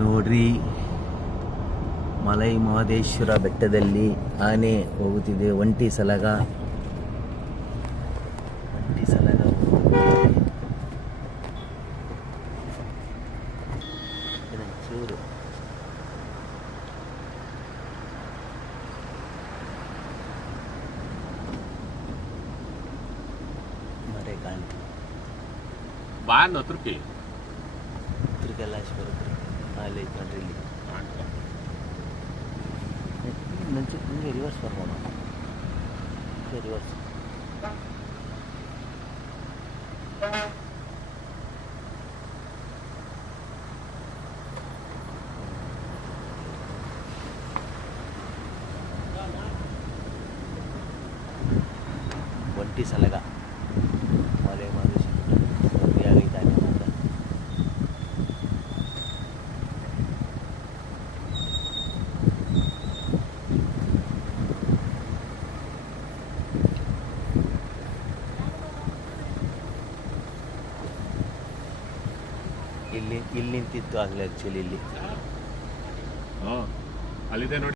ನೋಡ್ರಿ, ಮಲೈ ಮಹದೇಶ್ವರ ಬೆಟ್ಟದಲ್ಲಿ ಆನೆ ಹೋಗುತ್ತಿದೆ. ಒಂಟಿ ಸಲಗ ಚೂರು ಮರೆ ಕಾಣ್ತು. ಬಾನ್ ಹತ್ರಕ್ಕೆ ಕೈಲಾಶ್ ಬರುತ್ತೆ ಅಲ್ಲಿ ನೋಡ್ರಿ. ಇಲ್ಲಿ ನಂಚು ಹಿಂಗೆ ರಿವರ್ಸ್ ಬರ್ಬೋಣ. ರಿವರ್ಸ್ ಒಂಟಿ ಸಲಗ ಮಲೆ ಆಗೈತೆ. ಇಲ್ಲಿ ನಿಂತಿತ್ತು ಆಗಲೇ ಆ್ಯಕ್ಚುಲಿ ಇಲ್ಲಿ ಅಲ್ಲಿದೆ ನೋಡಿ.